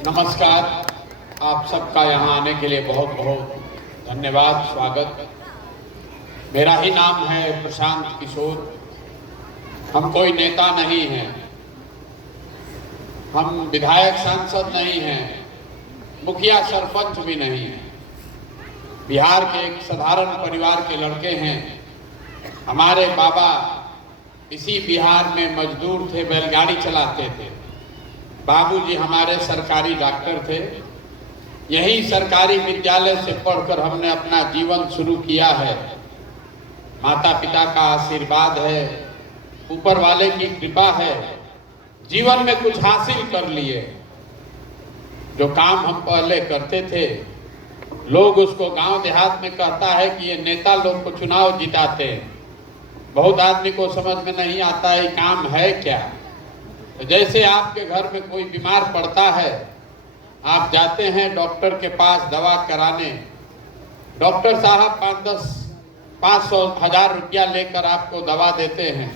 नमस्कार। आप सबका यहाँ आने के लिए बहुत बहुत धन्यवाद, स्वागत। मेरा ही नाम है प्रशांत किशोर। हम कोई नेता नहीं हैं, हम विधायक सांसद नहीं हैं, मुखिया सरपंच भी नहीं हैं। बिहार के एक साधारण परिवार के लड़के हैं। हमारे बाबा इसी बिहार में मजदूर थे, बैलगाड़ी चलाते थे। बाबूजी हमारे सरकारी डॉक्टर थे। यही सरकारी विद्यालय से पढ़कर हमने अपना जीवन शुरू किया है। माता पिता का आशीर्वाद है, ऊपर वाले की कृपा है, जीवन में कुछ हासिल कर लिए। जो काम हम पहले करते थे, लोग उसको गांव देहात में कहता है कि ये नेता लोग को चुनाव जिताते हैं। बहुत आदमी को समझ में नहीं आता है काम है क्या। तो जैसे आपके घर में कोई बीमार पड़ता है, आप जाते हैं डॉक्टर के पास दवा कराने, डॉक्टर साहब 500-1000 रुपया लेकर आपको दवा देते हैं।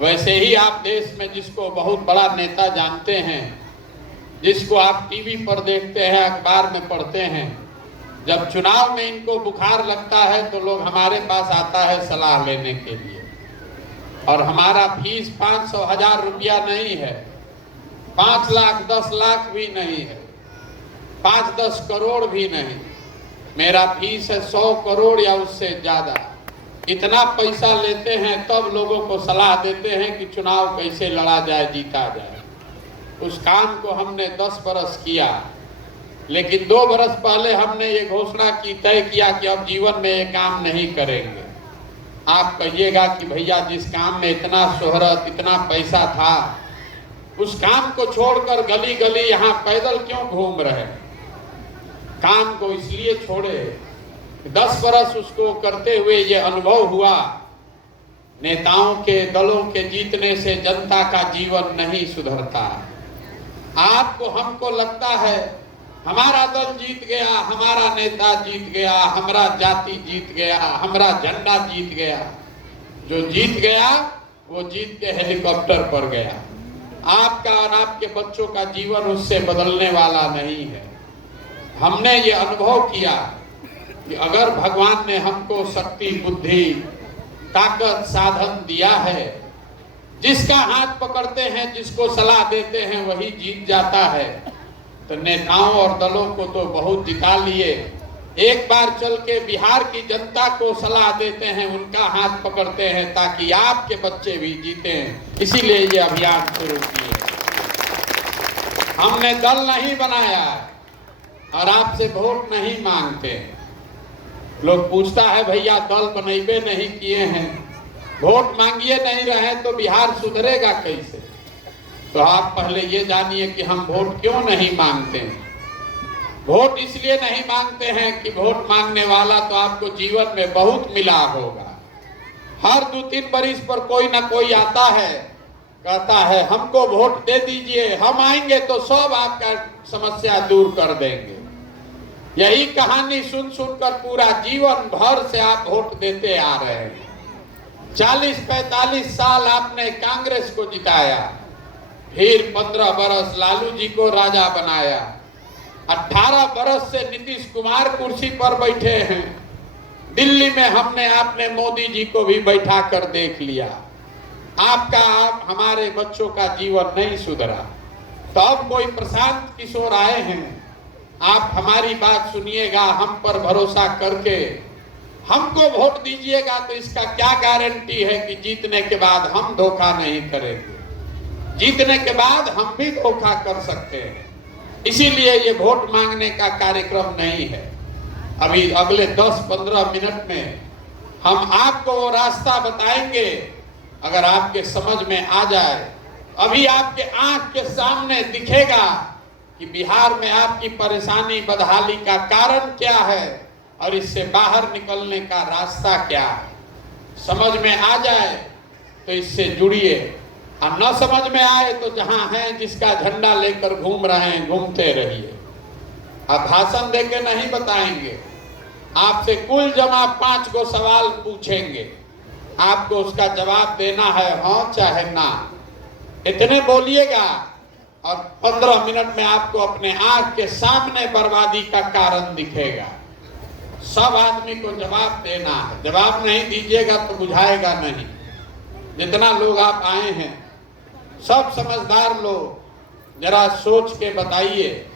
वैसे ही आप देश में जिसको बहुत बड़ा नेता जानते हैं, जिसको आप टीवी पर देखते हैं, अखबार में पढ़ते हैं, जब चुनाव में इनको बुखार लगता है तो लोग हमारे पास आता है सलाह लेने के लिए। और हमारा फीस 500-1000 रुपया नहीं है, 5 लाख 10 लाख भी नहीं है, 5-10 करोड़ भी नहीं। मेरा फीस है 100 करोड़ या उससे ज्यादा। इतना पैसा लेते हैं तब लोगों को सलाह देते हैं कि चुनाव कैसे लड़ा जाए, जीता जाए। उस काम को हमने 10 बरस किया, लेकिन 2 बरस पहले हमने ये घोषणा की, तय किया कि अब जीवन में ये काम नहीं करेंगे। आप कहिएगा कि भैया जिस काम में इतना शोहरत, इतना पैसा था, उस काम को छोड़कर गली गली यहाँ पैदल क्यों घूम रहे। काम को इसलिए छोड़े, 10 बरस उसको करते हुए ये अनुभव हुआ, नेताओं के दलों के जीतने से जनता का जीवन नहीं सुधरता। आपको हमको लगता है हमारा दल जीत गया, हमारा नेता जीत गया, हमारा जाति जीत गया, हमारा झंडा जीत गया। जो जीत गया वो जीत के हेलीकॉप्टर पर गया। आपका और आपके बच्चों का जीवन उससे बदलने वाला नहीं है। हमने ये अनुभव किया कि अगर भगवान ने हमको शक्ति, बुद्धि, ताकत, साधन दिया है, जिसका हाथ पकड़ते हैं, जिसको सलाह देते हैं, वही जीत जाता है। तो नेताओं और दलों को तो बहुत जिता लिए, एक बार चल के बिहार की जनता को सलाह देते हैं, उनका हाथ पकड़ते हैं ताकि आपके बच्चे भी जीते हैं। इसीलिए ये अभियान शुरू किए। हमने दल नहीं बनाया और आपसे वोट नहीं मांगते। लोग पूछता है भैया दल बनेबे नहीं किए हैं, वोट मांगिए नहीं रहे तो बिहार सुधरेगा कैसे। तो आप पहले ये जानिए कि हम वोट क्यों नहीं मांगते हैं। वोट इसलिए नहीं मांगते हैं कि वोट मांगने वाला तो आपको जीवन में बहुत मिला होगा। हर 2-3 बरिस पर कोई ना कोई आता है, कहता है हमको वोट दे दीजिए, हम आएंगे तो सब आपका समस्या दूर कर देंगे। यही कहानी सुन सुनकर पूरा जीवन भर से आप वोट देते आ रहे हैं। 40-45 साल आपने कांग्रेस को जिताया, फिर 15 बरस लालू जी को राजा बनाया, 18 बरस से नीतीश कुमार कुर्सी पर बैठे हैं। दिल्ली में हमने आपने मोदी जी को भी बैठा कर देख लिया। आपका हमारे बच्चों का जीवन नहीं सुधरा। तो अब कोई प्रशांत किशोर आए हैं, आप हमारी बात सुनिएगा, हम पर भरोसा करके हमको वोट दीजिएगा। तो इसका क्या गारंटी है कि जीतने के बाद हम धोखा नहीं करेंगे। जीतने के बाद हम भी धोखा कर सकते हैं। इसीलिए ये वोट मांगने का कार्यक्रम नहीं है। अभी अगले 10-15 मिनट में हम आपको वो रास्ता बताएंगे। अगर आपके समझ में आ जाए, अभी आपके आंख के सामने दिखेगा कि बिहार में आपकी परेशानी, बदहाली का कारण क्या है और इससे बाहर निकलने का रास्ता क्या है। समझ में आ जाए तो इससे जुड़िए, और न समझ में आए तो जहां हैं जिसका झंडा लेकर घूम रहे हैं, घूमते रहिए। आप भाषण देके नहीं बताएंगे, आपसे कुल जमा 5 गो सवाल पूछेंगे, आपको उसका जवाब देना है हाँ चाहे ना। इतने बोलिएगा और 15 मिनट में आपको अपने आंख के सामने बर्बादी का कारण दिखेगा। सब आदमी को जवाब देना है, जवाब नहीं दीजिएगा तो बुझाएगा नहीं। जितना लोग आप आए हैं सब समझदार लोग, जरा सोच के बताइए,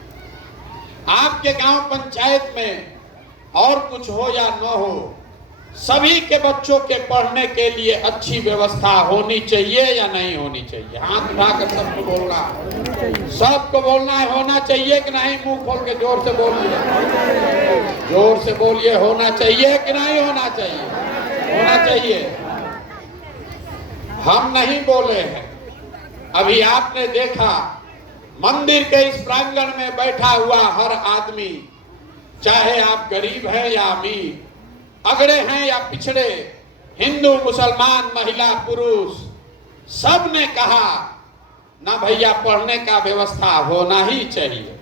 आपके गांव पंचायत में और कुछ हो या न हो, सभी के बच्चों के पढ़ने के लिए अच्छी व्यवस्था होनी चाहिए या नहीं होनी चाहिए? हाथ उठाकर सबको बोलना है, सबको बोलना है, होना चाहिए कि नहीं? मुंह खोल के जोर से बोलिए, जोर से बोलिए, होना चाहिए कि नहीं होना चाहिए? होना चाहिए। हम नहीं बोले हैं। अभी आपने देखा मंदिर के इस प्रांगण में बैठा हुआ हर आदमी, चाहे आप गरीब हैं या अमीर, अगड़े हैं या पिछड़े, हिंदू मुसलमान महिला पुरुष, सब ने कहा ना भैया पढ़ने का व्यवस्था होना ही चाहिए।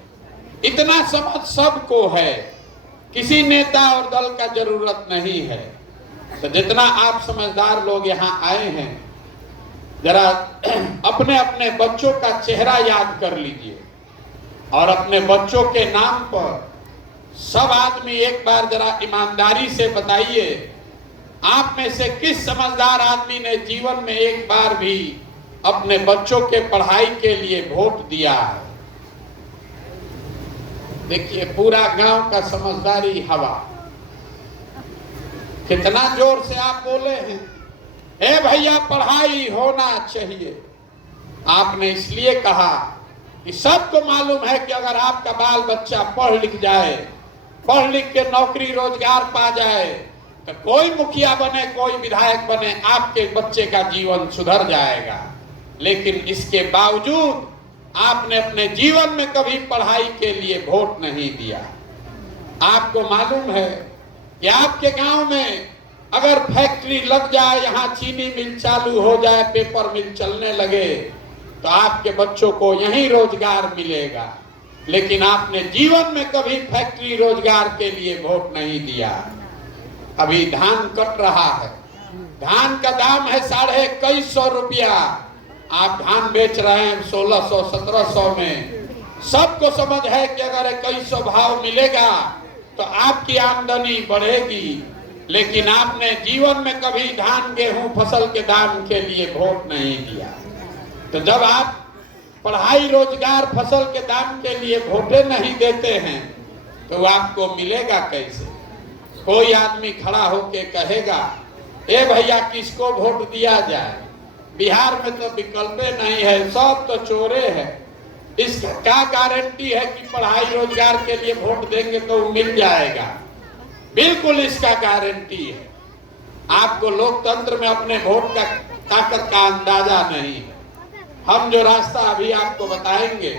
इतना समझ सबको है, किसी नेता और दल का जरूरत नहीं है। तो जितना आप समझदार लोग यहाँ आए हैं, जरा अपने अपने बच्चों का चेहरा याद कर लीजिए और अपने बच्चों के नाम पर सब आदमी एक बार जरा ईमानदारी से बताइए, आप में से किस समझदार आदमी ने जीवन में एक बार भी अपने बच्चों के पढ़ाई के लिए वोट दिया है? देखिए पूरा गांव का समझदारी हवा। कितना जोर से आप बोले हैं, ए भैया पढ़ाई होना चाहिए। आपने इसलिए कहा कि सबको मालूम है कि अगर आपका बाल बच्चा पढ़ लिख जाए, पढ़ लिख के नौकरी रोजगार पा जाए, तो कोई मुखिया बने, कोई विधायक बने, आपके बच्चे का जीवन सुधर जाएगा। लेकिन इसके बावजूद आपने अपने जीवन में कभी पढ़ाई के लिए वोट नहीं दिया। आपको मालूम है कि आपके गांव में अगर फैक्ट्री लग जाए, यहाँ चीनी मिल चालू हो जाए, पेपर मिल चलने लगे, तो आपके बच्चों को यहीं रोजगार मिलेगा। लेकिन आपने जीवन में कभी फैक्ट्री रोजगार के लिए वोट नहीं दिया। अभी धान कट रहा है, धान का दाम है 2150 रुपया, आप धान बेच रहे हैं 1600-1700 में। सबको समझ है कि अगर 2100 भाव मिलेगा तो आपकी आमदनी बढ़ेगी। लेकिन आपने जीवन में कभी धान गेहूं फसल के दाम के लिए वोट नहीं दिया। तो जब आप पढ़ाई रोजगार फसल के दाम के लिए वोटे नहीं देते हैं तो आपको मिलेगा कैसे? कोई आदमी खड़ा होके कहेगा, ए भैया किसको वोट दिया जाए? बिहार में तो विकल्प नहीं है, सब तो चोरे हैं। इसका क्या गारंटी है कि पढ़ाई रोजगार के लिए वोट देंगे तो मिल जाएगा? बिल्कुल इसका गारंटी है। आपको लोकतंत्र में अपने वोट का ताकत का अंदाजा नहीं है। हम जो रास्ता अभी आपको बताएंगे,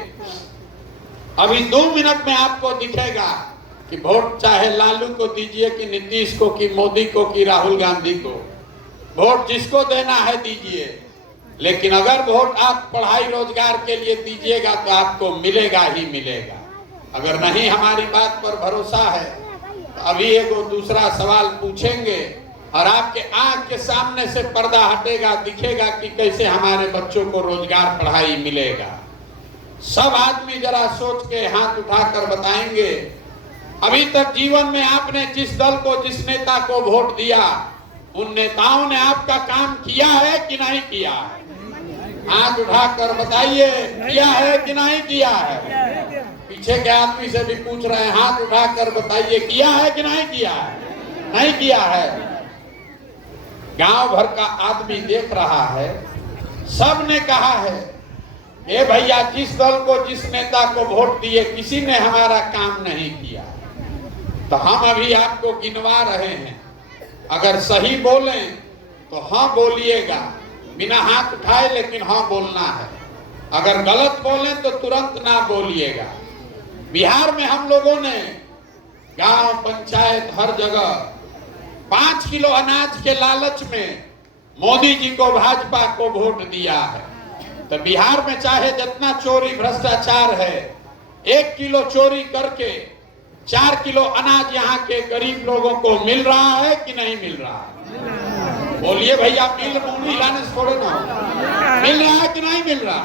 अभी 2 मिनट में आपको दिखेगा कि वोट चाहे लालू को दीजिए कि नीतीश को कि मोदी को कि राहुल गांधी को, वोट जिसको देना है दीजिए। लेकिन अगर वोट आप पढ़ाई रोजगार के लिए दीजिएगा तो आपको मिलेगा ही मिलेगा। अगर नहीं हमारी बात पर भरोसा है तो अभी एक दूसरा सवाल पूछेंगे और आपके आंख के सामने से पर्दा हटेगा, दिखेगा कि कैसे हमारे बच्चों को रोजगार पढ़ाई मिलेगा। सब आदमी जरा सोच के हाथ उठाकर बताएंगे, अभी तक जीवन में आपने जिस दल को, जिस नेता को वोट दिया, उन नेताओं ने आपका काम किया है कि नहीं किया है? हाथ उठाकर बताइए, किया है कि नहीं किया है? पीछे के आदमी से भी पूछ रहे हैं, हाथ उठाकर बताइए, किया है कि नहीं किया है? नहीं किया है। गांव भर का आदमी देख रहा है, सब ने कहा है, ए भैया जिस दल को, जिस नेता को वोट दिए, किसी ने हमारा काम नहीं किया। तो हम अभी आपको गिनवा रहे हैं। अगर सही बोलें तो हाँ बोलिएगा, बिना हाथ उठाए, लेकिन हाँ बोलना है। अगर गलत बोलें तो तुरंत ना बोलिएगा। बिहार में हम लोगों ने गांव, पंचायत, हर जगह 5 किलो अनाज के लालच में मोदी जी को, भाजपा को वोट दिया है। तो बिहार में चाहे जितना चोरी भ्रष्टाचार है, 1 किलो चोरी करके 4 किलो अनाज यहाँ के गरीब लोगों को मिल रहा है कि नहीं मिल रहा है? बोलिए भैया, मिल मुंडी लाने से थोड़े ना, मिल रहा है कि नहीं मिल रहा?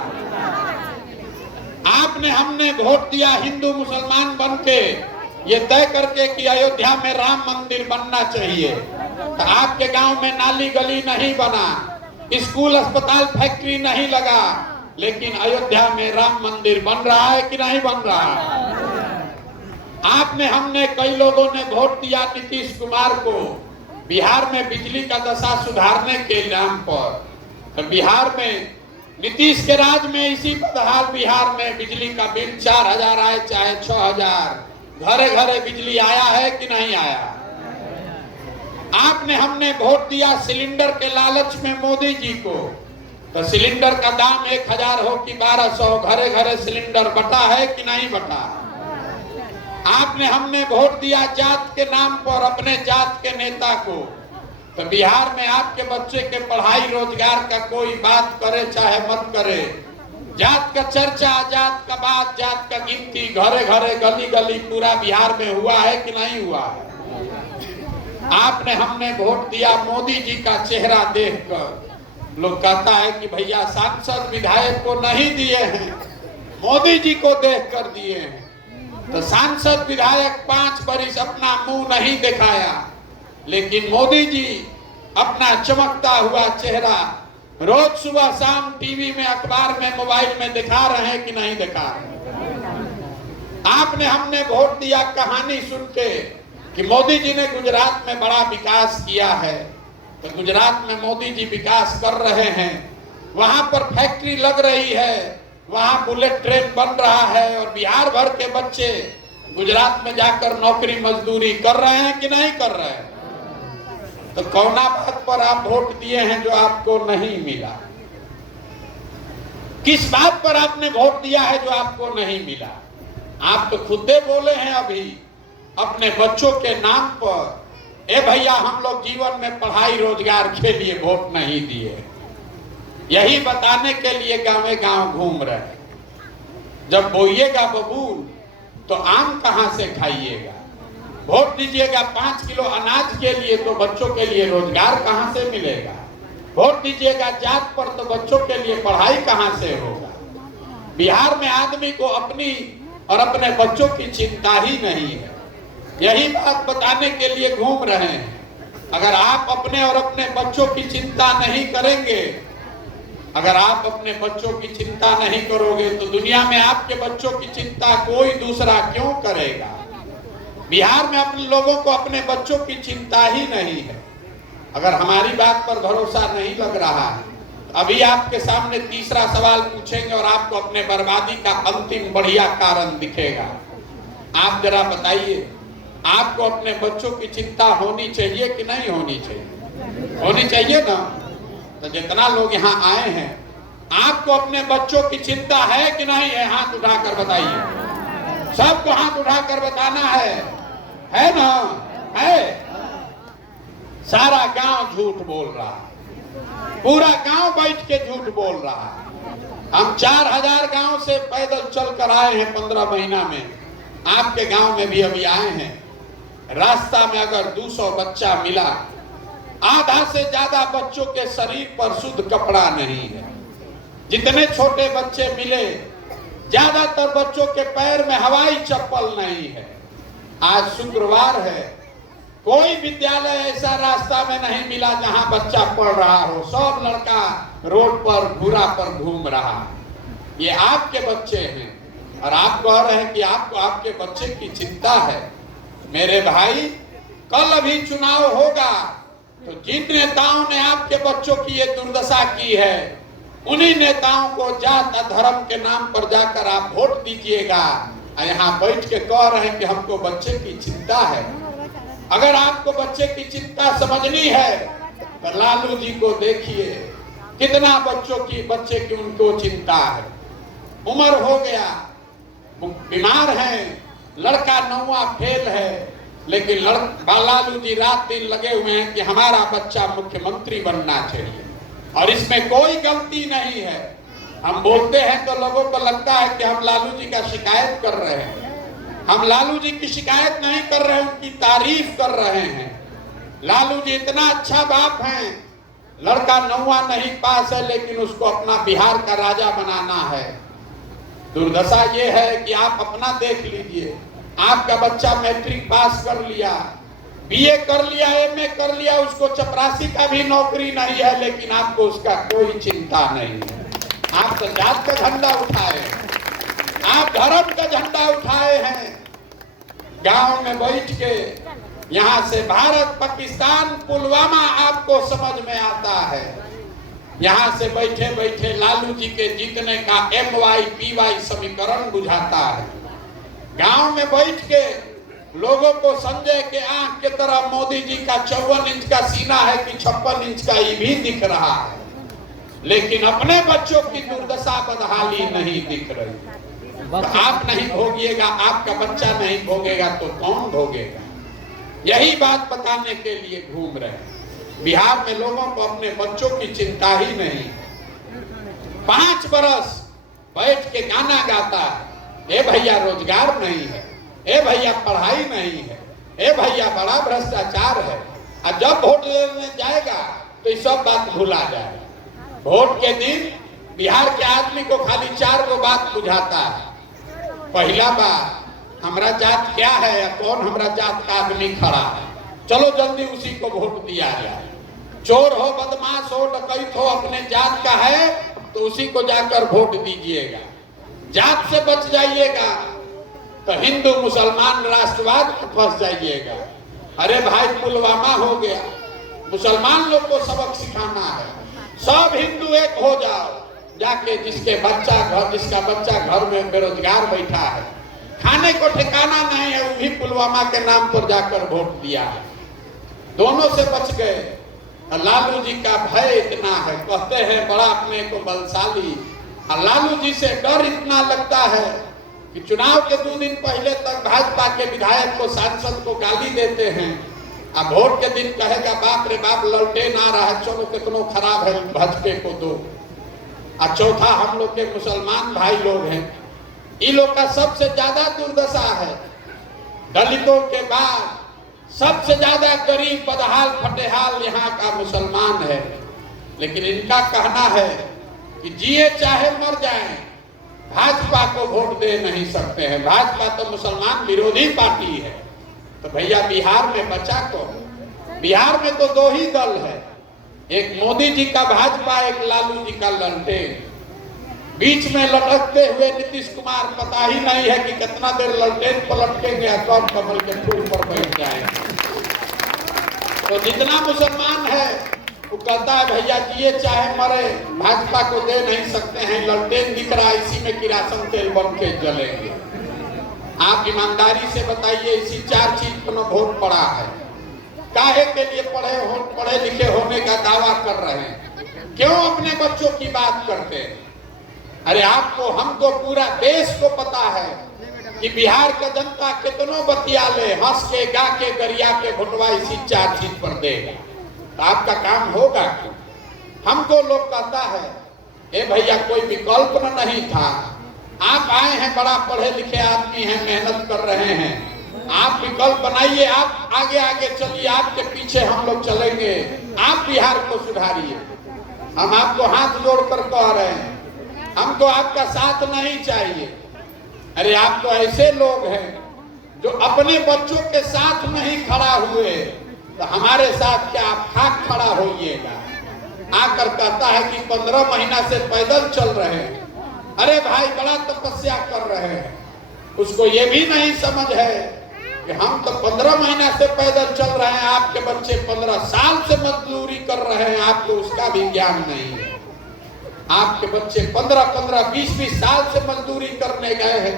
आपने हमने वोट दिया हिंदू मुसलमान बन के, ये तय करके कि अयोध्या में राम मंदिर बनना चाहिए। तो आपके गांव में नाली गली नहीं बना, स्कूल अस्पताल फैक्ट्री नहीं लगा, लेकिन अयोध्या में राम मंदिर बन रहा है कि नहीं बन रहा है? आपने हमने कई लोगों ने वोट दिया नीतीश कुमार को बिहार में बिजली का दशा सुधारने के नाम पर। तो बिहार में नीतीश के राज में इसी बदहाल बिहार में बिजली का बिल 4000 आए चाहे 6000, घरे घरे बिजली आया है कि नहीं आया? आपने हमने वोट दिया सिलेंडर के लालच में मोदी जी को। तो सिलेंडर का दाम 1000 हो कि 1200, घरे घरे सिलेंडर बटा है कि नहीं बटा? आपने हमने वोट दिया जात के नाम पर अपने जात के नेता को। तो बिहार में आपके बच्चे के पढ़ाई रोजगार का कोई बात करे चाहे मत करे, जात का चर्चा, जात का बात, जात का गिनती घरे घरे गली गली पूरा बिहार में हुआ है कि नहीं हुआ है? आपने हमने वोट दिया मोदी जी का चेहरा देखकर। लोग कहता है कि भैया सांसद विधायक को नहीं दिए हैं, मोदी जी को देखकर दिए हैं। तो सांसद विधायक 5 बरिस अपना मुंह नहीं दिखाया, लेकिन मोदी जी अपना चमकता हुआ चेहरा रोज सुबह शाम टीवी में, अखबार में, मोबाइल में दिखा रहे हैं कि नहीं दिखा रहे? आपने हमने वोट दिया कहानी सुन के कि मोदी जी ने गुजरात में बड़ा विकास किया है। तो गुजरात में मोदी जी विकास कर रहे हैं, वहां पर फैक्ट्री लग रही है, वहां बुलेट ट्रेन बन रहा है, और बिहार भर के बच्चे गुजरात में जाकर नौकरी मजदूरी कर रहे हैं कि नहीं कर रहे हैं? तो कौना बात पर आप वोट दिए हैं जो आपको नहीं मिला? किस बात पर आपने वोट दिया है जो आपको नहीं मिला? आप तो खुदे बोले हैं अभी अपने बच्चों के नाम पर, ए भैया हम लोग जीवन में पढ़ाई रोजगार के लिए वोट नहीं दिए। यही बताने के लिए गांवे गांव घूम रहे हैं। जब बोइएगा बबूल तो आम कहां से खाइएगा? वोट दीजिएगा 5 किलो अनाज के लिए तो बच्चों के लिए रोजगार कहां से मिलेगा? वोट दीजिएगा जात पर तो बच्चों के लिए पढ़ाई कहां से होगा? बिहार में आदमी को अपनी और अपने बच्चों की चिंता ही नहीं है। यही बात बताने के लिए घूम रहे हैं। अगर आप अपने और अपने बच्चों की चिंता नहीं करेंगे, अगर आप अपने बच्चों की चिंता नहीं करोगे, तो दुनिया में आपके बच्चों की चिंता कोई दूसरा क्यों करेगा? बिहार में अपने लोगों को अपने बच्चों की चिंता ही नहीं है। अगर हमारी बात पर भरोसा नहीं लग रहा है, अभी आपके सामने तीसरा सवाल पूछेंगे और आपको अपने बर्बादी का अंतिम बढ़िया कारण दिखेगा। आप जरा बताइए, आपको अपने बच्चों की चिंता होनी चाहिए कि नहीं होनी चाहिए? होनी चाहिए ना? तो जितना लोग यहाँ आए हैं, आपको अपने बच्चों की चिंता है कि नहीं है? हाथ उठाकर बताइए। सबको हाथ उठाकर बताना है ना? है? सारा गांव झूठ बोल रहा है, पूरा गांव बैठ के झूठ बोल रहा है। हम 4000 गांव से पैदल चल कर आए हैं 15 महीना में। आपके गांव में भी अभी आए हैं। रास्ता में अगर 200 बच्चा मिला, आधा से ज्यादा बच्चों के शरीर पर शुद्ध कपड़ा नहीं है। जितने छोटे बच्चे मिले, ज्यादातर बच्चों के पैर में हवाई चप्पल नहीं है। आज शुक्रवार है, कोई विद्यालय ऐसा रास्ता में नहीं मिला जहां बच्चा पढ़ रहा हो। सब लड़का रोड पर घूरा पर घूम रहा। ये आपके बच्चे हैं और आप कह रहे हैं कि आपको आपके बच्चे की चिंता है। मेरे भाई, कल अभी चुनाव होगा तो जिन नेताओं ने आपके बच्चों की ये दुर्दशा की है, उन्हीं नेताओं को जात धर्म के नाम पर जाकर आप वोट दीजिएगा। यहाँ बैठ के कह रहे हैं कि हमको बच्चे की चिंता है। अगर आपको बच्चे की चिंता समझनी है तो लालू जी को देखिए, कितना बच्चे की उनको चिंता है। उम्र हो गया, बीमार हैं, लड़का 9वां फेल है, लेकिन लालू जी रात दिन लगे हुए हैं कि हमारा बच्चा मुख्यमंत्री बनना चाहिए और इसमें कोई गलती नहीं है। हम बोलते हैं तो लोगों को लगता है कि हम लालू जी का शिकायत कर रहे हैं। हम लालू जी की शिकायत नहीं कर रहे हैं, उनकी तारीफ कर रहे हैं। लालू जी इतना अच्छा बाप हैं लड़का 9वां नहीं पास है लेकिन उसको अपना बिहार का राजा बनाना है। दुर्दशा ये है कि आप अपना देख लीजिए, आपका बच्चा मैट्रिक पास कर लिया, बीए कर लिया, एमए कर लिया, उसको चपरासी का भी नौकरी नहीं है, लेकिन आपको उसका कोई चिंता नहीं है। आप तो जात का झंडा उठाए, आप धर्म का झंडा उठाए हैं। गांव में बैठ के यहाँ से भारत पाकिस्तान पुलवामा आपको समझ में आता है। यहाँ से बैठे बैठे लालू जी के जीतने का MYPY समीकरण बुझाता है। गांव में बैठ के लोगों को संजय के आंख के तरह मोदी जी का 54 इंच का सीना है कि 56 इंच का ये भी दिख रहा है, लेकिन अपने बच्चों की दुर्दशा बदहाली नहीं दिख रही। तो आप नहीं भोगिएगा, आपका बच्चा नहीं भोगेगा तो कौन भोगेगा? यही बात बताने के लिए घूम रहे हैं। बिहार में लोगों को अपने बच्चों की चिंता ही नहीं। 5 बरस बैठ के गाना गाता है, ए भैया रोजगार नहीं है, ए भैया पढ़ाई नहीं है, ए भैया बड़ा भ्रष्टाचार है। और जब वोट लेने जाएगा तो ये सब बात भुला जाएगा। वोट के दिन बिहार के आदमी को खाली 4 गो बात बुझाता है। पहला बात, हमारा जात क्या है या कौन हमारा जात का आदमी खड़ा है, चलो जल्दी उसी को वोट दिया जाए। चोर हो, बदमाश हो, डकैत हो, अपने जात का है तो उसी को जाकर वोट दीजिएगा। जात से बच जाइएगा तो हिंदू मुसलमान राष्ट्रवाद में फंस जाइएगा। अरे भाई पुलवामा हो गया, मुसलमान लोग को सबक सिखाना है। सब हिंदू एक हो जाओ, जाके जिसका बच्चा घर में बेरोजगार बैठा है, खाने को ठिकाना नहीं है, वो भी पुलवामा के नाम पर जाकर वोट दिया है। दोनों से बच गए। लालू जी का भय इतना है, कहते हैं बड़ा अपने को बलशाली। लालू जी से डर इतना लगता है कि चुनाव के 2 दिन पहले तक भाजपा के विधायक को, सांसद को गाली देते हैं। अब वोट के दिन कहेगा बाप रे बाप ललटेन आ रहा है, चलो कितना खराब है भाजपा को दो। और चौथा, हम लोग के मुसलमान भाई लोग हैं, इन लोग का सबसे ज्यादा दुर्दशा है। दलितों के बाद सबसे ज्यादा गरीब बदहाल फटेहाल यहाँ का मुसलमान है। लेकिन इनका कहना है कि जिए चाहे मर जाएं, भाजपा को वोट दे नहीं सकते हैं। भाजपा तो मुसलमान विरोधी पार्टी है। तो भैया बिहार में बचा कौन? बिहार में तो 2 ही दल है, एक मोदी जी का भाजपा, एक लालू जी का ललटेन। बीच में लटकते हुए नीतीश कुमार, पता ही नहीं है कि कितना देर ललटेन पलटेंगे या कब कमल के फूल पर बैठ जाएंगे। तो जितना मुसलमान है वो कहता है भैया जिए चाहे मरे, भाजपा को दे नहीं सकते हैं। ललटेन दिख रहा है, इसी में किरासन तेल बन के जलेंगे। आप ईमानदारी से बताइए, इसी 4 चीज पर वोट पड़ा है। काहे के लिए पढ़े लिखे होने का दावा कर रहे हैं? क्यों अपने बच्चों की बात करते हैं? अरे आपको, हमको, पूरा देश को पता है कि बिहार का जनता कितनों बतियाले, हंस के, गा के, गरिया के भुटवा इसी 4 चीज पर देगा। तो आपका काम होगा क्यों? हमको लोग कहता है ए भैया कोई विकल्प नहीं था, आप आए हैं, बड़ा पढ़े लिखे आदमी हैं, मेहनत कर रहे हैं, आप विकल्प बनाइए, आप आगे आगे चलिए, आपके पीछे हम लोग चलेंगे, आप बिहार को सुधारिए। हम आपको हाथ जोड़कर कह रहे हैं, हमको आपका साथ नहीं चाहिए। अरे आप तो ऐसे लोग हैं जो अपने बच्चों के साथ नहीं खड़ा हुए, तो हमारे साथ क्या आप खाक खड़ा होइएगा? आकर कहता है कि 15 महीना से पैदल चल रहे हैं। अरे भाई बड़ा तपस्या कर रहे हैं, उसको ये भी नहीं समझ है कि हम तो 15 महीना से पैदल चल रहे हैं, आपके बच्चे 15 साल से मजदूरी कर रहे हैं, आपको उसका भी ज्ञान नहीं है। आपके बच्चे 15-15, 20-20 साल से मजदूरी करने गए हैं,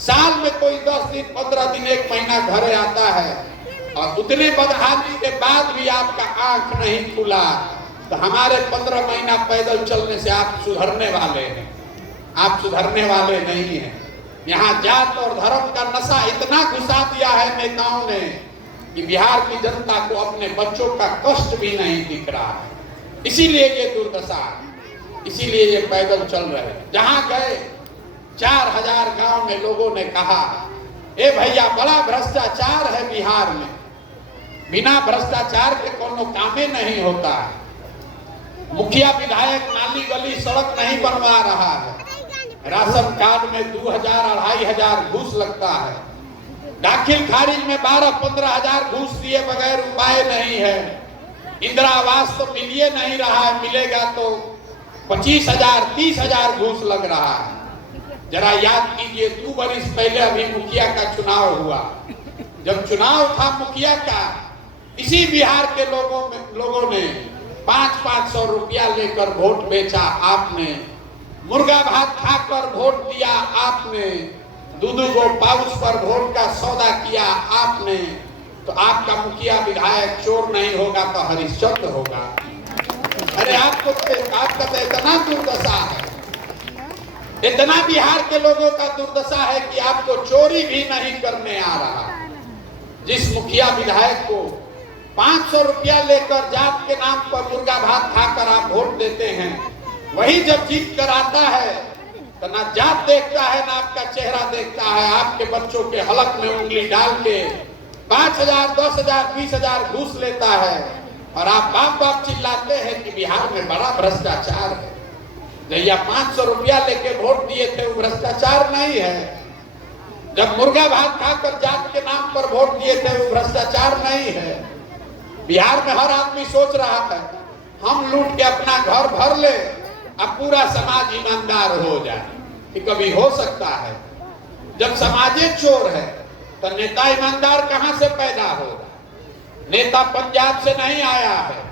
साल में कोई 10 दिन, 15 दिन, 1 महीना घरे आता है, और उतने बदहाली के बाद भी आपका आंख नहीं खुला। तो हमारे 15 महीना पैदल चलने से आप सुधरने वाले हैं? आप सुधरने वाले नहीं हैं। यहाँ जात और धर्म का नशा इतना घुसा दिया है नेताओं ने कि बिहार की जनता को अपने बच्चों का कष्ट भी नहीं दिख रहा है। इसीलिए ये दुर्दशा है, इसीलिए ये पैदल चल रहे हैं। जहाँ गए 4000 गांव में लोगों ने कहा ए भैया बड़ा भ्रष्टाचार है बिहार में, बिना भ्रष्टाचार के कोनो कामे नहीं होता है। मुखिया विधायक नाली गली सड़क नहीं बनवा रहा है, राशन कार्ड में 2000 2500 घूस लगता है, दाखिल खारिज में 12-15 हजार घूस दिए बगैर उपाय नहीं है, इंदिरा आवास तो मिलिए नहीं रहा है, मिलेगा तो 25,000 30,000 घूस लग रहा है। जरा याद कीजिए 2 वर्ष पहले अभी मुखिया का चुनाव हुआ, जब चुनाव था मुखिया का, इसी बिहार के लोगों ने 500-500 रुपया लेकर वोट बेचा आपने, मुर्गा भात खाकर वोट दिया आपने, दूध को पाउच पर वोट का सौदा किया आपने। तो आपका मुखिया विधायक चोर नहीं होगा तो हरिश्चंद्र होगा। अरे आपका तो इतना दुर्दशा है, इतना बिहार के लोगों का दुर्दशा है कि आपको चोरी भी नहीं करने आ रहा। जिस मुखिया विधायक को 500 रुपया लेकर जात के नाम पर मुर्गा भात खाकर आप वोट देते हैं, वही जब जीत कर आता है तो ना जात देखता है ना आपका चेहरा देखता है, आपके बच्चों के हलक में उंगली डाल के 5,000 10,000 20,000 घूस लेता है और आप बाप बाप चिल्लाते हैं कि बिहार में बड़ा भ्रष्टाचार है। जैया 500 रुपया लेके वोट दिए थे वो भ्रष्टाचार नहीं है, जब मुर्गा भात खाकर जात के नाम पर वोट दिए थे वो भ्रष्टाचार नहीं है। बिहार में हर आदमी सोच रहा था हम लूट के अपना घर भर ले, अब पूरा समाज ईमानदार हो जाए, कि कभी हो सकता है। जब समाजे चोर है तो नेता ईमानदार कहां से पैदा होगा? नेता पंजाब से नहीं आया है,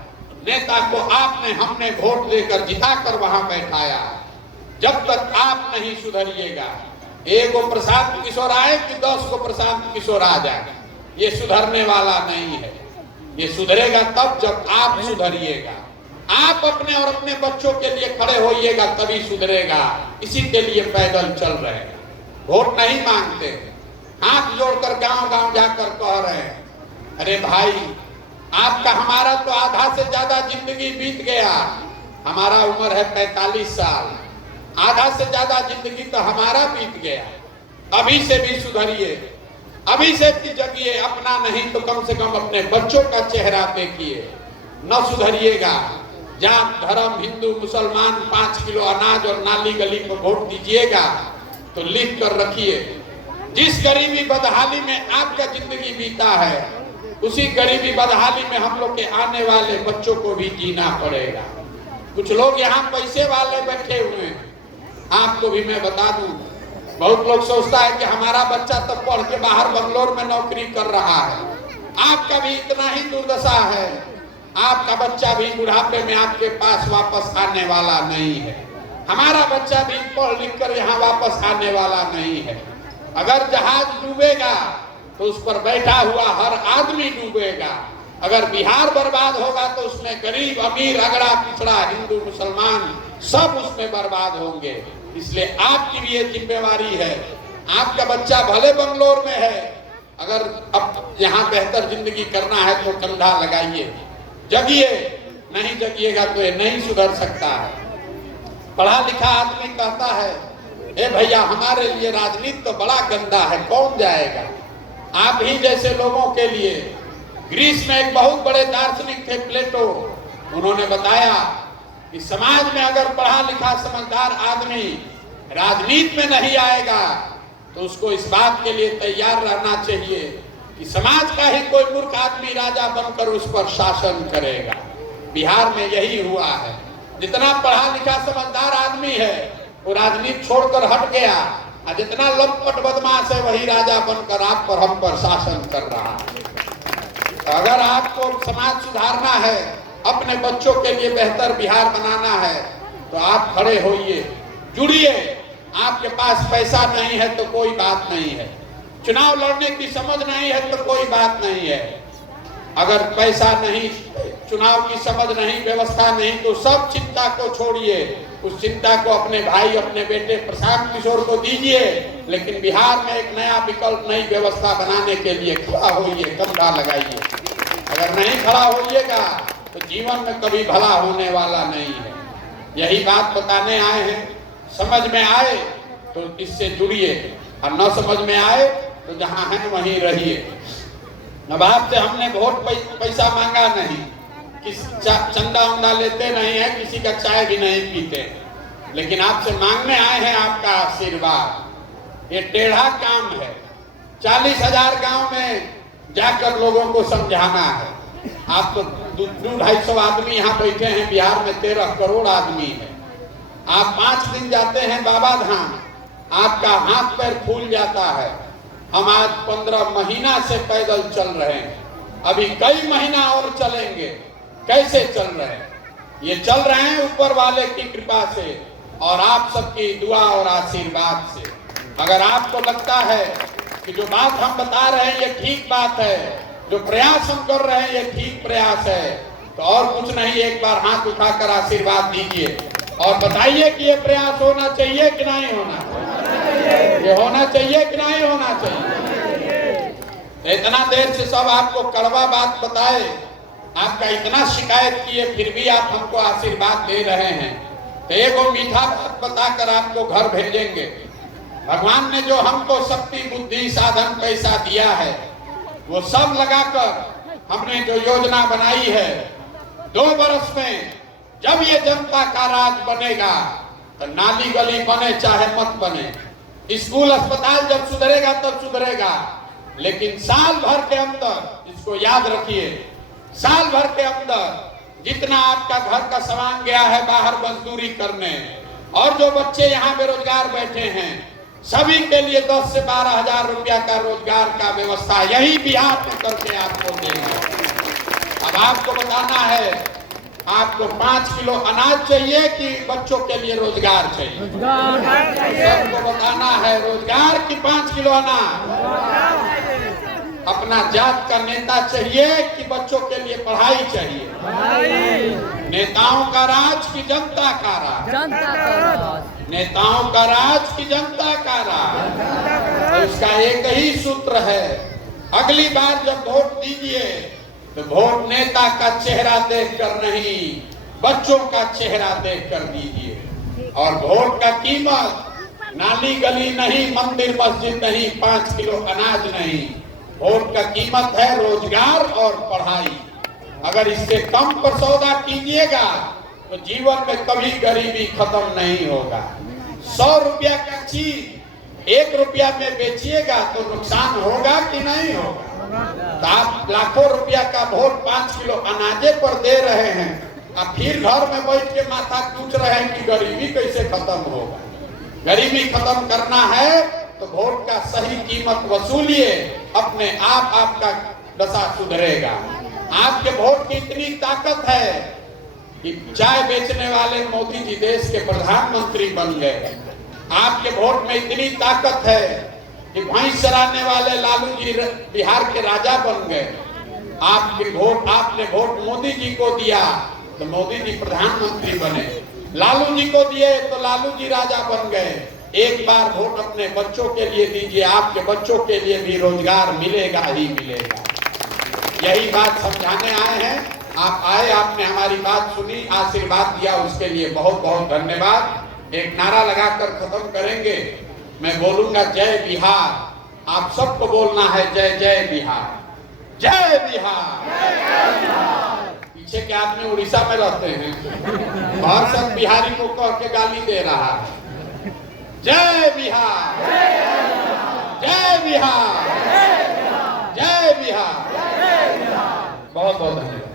नेता को आपने हमने वोट देकर जिताकर वहां बैठाया। जब तक आप नहीं सुधरिएगा, एक को प्रशांत किशोर आए कि 10 को प्रशांत किशोर आ जाए, ये सुधरने वाला नहीं है। ये सुधरेगा तब जब आप सुधरिएगा, आप अपने और अपने बच्चों के लिए खड़े होइएगा, तभी सुधरेगा। इसी के लिए पैदल चल रहे हैं, वोट नहीं मांगते, हाथ जोड़कर गांव गांव जाकर कह रहे हैं अरे भाई आपका हमारा तो आधा से ज्यादा जिंदगी बीत गया, हमारा उम्र है 45 साल, आधा से ज्यादा जिंदगी तो हमारा बीत गया, अभी से भी सुधरिए, अभी से भी जगिए, अपना नहीं तो कम से कम अपने बच्चों का चेहरा देखिए। न सुधरिएगा, जात धर्म हिंदू मुसलमान 5 किलो अनाज और नाली गली को वोट दीजिएगा तो लिख कर रखिए, जिस गरीबी बदहाली में आपका जिंदगी बीता है उसी गरीबी बदहाली में हम लोग के आने वाले बच्चों को भी जीना पड़ेगा। कुछ लोग यहाँ पैसे वाले बैठे हुए हैं, आपको भी मैं बता दूं, बहुत लोग सोचता है कि हमारा बच्चा तो पढ़ के बाहर बंगलोर में नौकरी कर रहा है, आपका भी इतना ही दुर्दशा है, आपका बच्चा भी बुढ़ापे में आपके पास वापस आने वाला नहीं है, हमारा बच्चा भी पढ़ लिख कर यहाँ वापस आने वाला नहीं है। अगर जहाज डूबेगा तो उस पर बैठा हुआ हर आदमी डूबेगा, अगर बिहार बर्बाद होगा तो उसमें गरीब अमीर अगड़ा पिछड़ा हिंदू मुसलमान सब उसमें बर्बाद होंगे। इसलिए आपकी भी ये जिम्मेवारी है, आपका बच्चा भले बंगलोर में है, अगर अब यहाँ बेहतर जिंदगी करना है तो कंधा लगाइए, जगिए, नहीं जगिएगा तो ये नहीं सुधर सकता है। पढ़ा लिखा आदमी कहता है ए भैया हमारे लिए राजनीति तो बड़ा गंदा है, कौन जाएगा? आप ही जैसे लोगों के लिए, ग्रीस में एक बहुत बड़े दार्शनिक थे प्लेटो, उन्होंने बताया कि समाज में अगर पढ़ा लिखा समझदार आदमी राजनीति में नहीं आएगा तो उसको इस बात के लिए तैयार रहना चाहिए कि समाज का ही कोई मूर्ख आदमी राजा बनकर उस पर शासन करेगा। बिहार में यही हुआ है, जितना पढ़ा लिखा समझदार आदमी है वो राजनीति छोड़कर हट गया, और जितना लंपट बदमाश है वही राजा बनकर आप पर हम पर शासन कर रहा है। अगर आपको समाज सुधारना है, अपने बच्चों के लिए बेहतर बिहार बनाना है तो आप खड़े होइए, जुड़िए। आपके पास पैसा नहीं है तो कोई बात नहीं है, चुनाव लड़ने की समझ नहीं है तो कोई बात नहीं है, अगर पैसा नहीं, चुनाव की समझ नहीं, व्यवस्था नहीं तो सब चिंता को छोड़िए, उस चिंता को अपने भाई अपने बेटे प्रशांत किशोर को दीजिए, लेकिन बिहार में एक नया विकल्प नई व्यवस्था बनाने के लिए खड़ा होइए, कंधा लगाइए। अगर नहीं खड़ा होइएगा तो जीवन में कभी भला होने वाला नहीं है। यही बात बताने आए हैं, समझ में आए तो इससे जुड़िए और न समझ में आए तो जहां हैं वहीं रहिए। अब आपसे हमने वोट पैसा मांगा नहीं, चंदा उंदा लेते नहीं है, किसी का चाय भी नहीं पीते, लेकिन आपसे मांगने आए हैं आपका आशीर्वाद। ये टेढ़ा काम है। 40,000 गांव में जाकर लोगों को समझाना है। आप तो 200-250 आदमी यहाँ बैठे हैं, बिहार में 13 करोड़ आदमी है। आप 5 दिन जाते हैं बाबा धाम, आपका हाथ पैर फूल जाता है। हम आज 15 महीना से पैदल चल रहे हैं, अभी कई महीना और चलेंगे। कैसे चल रहे हैं? ये चल रहे हैं ऊपर वाले की कृपा से और आप सबकी दुआ और आशीर्वाद से। अगर आपको लगता है कि जो बात हम बता रहे हैं ये ठीक बात है, जो प्रयास हम कर रहे हैं ये ठीक प्रयास है, तो और कुछ नहीं, एक बार हाथ उठाकर आशीर्वाद दीजिए और बताइए कि ये प्रयास होना चाहिए कि नहीं होना चाहिए, ये होना चाहिए कि नहीं होना चाहिए। इतना देर से सब आपको कड़वा बात बताए, आपका इतना शिकायत किए, फिर भी आप हमको आशीर्वाद दे रहे हैं, तो एक मीठा बात बताकर आपको घर भेजेंगे। भगवान ने जो हमको शक्ति बुद्धि साधन पैसा दिया है वो सब लगाकर हमने जो योजना बनाई है, 2 वर्ष में जब ये जनता का राज बनेगा तो नाली गली बने चाहे मत बने, स्कूल अस्पताल जब सुधरेगा तब सुधरेगा, लेकिन साल भर के अंदर, इसको याद रखिए, साल भर के अंदर जितना आपका घर का सामान गया है बाहर मजदूरी करने, और जो बच्चे यहाँ बेरोजगार बैठे हैं, सभी के लिए 10 से 12,000 रुपया का रोजगार का व्यवस्था यही बिहार में करके आपको देंगे। अब आपको बताना है, आपको 5 किलो अनाज चाहिए कि बच्चों के लिए रोजगार चाहिए? आपको बताना है रोजगार की 5 किलो अनाज। अपना जात का नेता चाहिए कि बच्चों के लिए पढ़ाई चाहिए? नेताओं का राज की जनता का राज? नेताओं का राज की जनता का राज? तो इसका एक ही सूत्र है, अगली बार जब वोट दीजिए तो वोट नेता का चेहरा देखकर नहीं, बच्चों का चेहरा देखकर दीजिए। और वोट का कीमत नाली गली नहीं, मंदिर मस्जिद नहीं, 5 किलो अनाज नहीं, वोट का कीमत है रोजगार और पढ़ाई। अगर इससे कम पर सौदा कीजिएगा तो जीवन में कभी गरीबी खत्म नहीं होगा। 100 रुपया का चीज 1 रुपया में बेचिएगा तो नुकसान होगा कि नहीं होगा? तो आप लाखों रुपया का वोट 5 किलो अनाजे पर दे रहे हैं, अब फिर घर में बैठ के माथा कूट रहे हैं कि गरीबी कैसे खत्म होगा। गरीबी खत्म करना है तो वोट का सही कीमत वसूलिए, अपने आप आपका दशा सुधरेगा। आपके वोट की इतनी ताकत है कि चाय बेचने वाले मोदी जी देश के प्रधानमंत्री बन गए। आपके वोट में इतनी ताकत है कि भैंस चराने वाले लालू जी बिहार के राजा बन गए। आपने वोट मोदी जी को दिया तो मोदी जी प्रधानमंत्री बने, लालू जी को दिए तो लालू जी राजा बन गए। एक बार वोट अपने बच्चों के लिए दीजिए, आपके बच्चों के लिए भी रोजगार मिलेगा ही मिलेगा। यही बात समझाने आए हैं। आप आए, आपने हमारी बात सुनी, आशीर्वाद दिया, उसके लिए बहुत बहुत धन्यवाद। एक नारा लगाकर खत्म करेंगे। मैं बोलूंगा जय बिहार, आप सबको बोलना है जय जय बिहार, जय बिहार। पीछे के आदमी उड़ीसा में रहते हैं और सब बिहारी को कह के गाली दे रहा है। जय बिहार, जय बिहार, जय बिहार। बहुत बहुत धन्यवाद।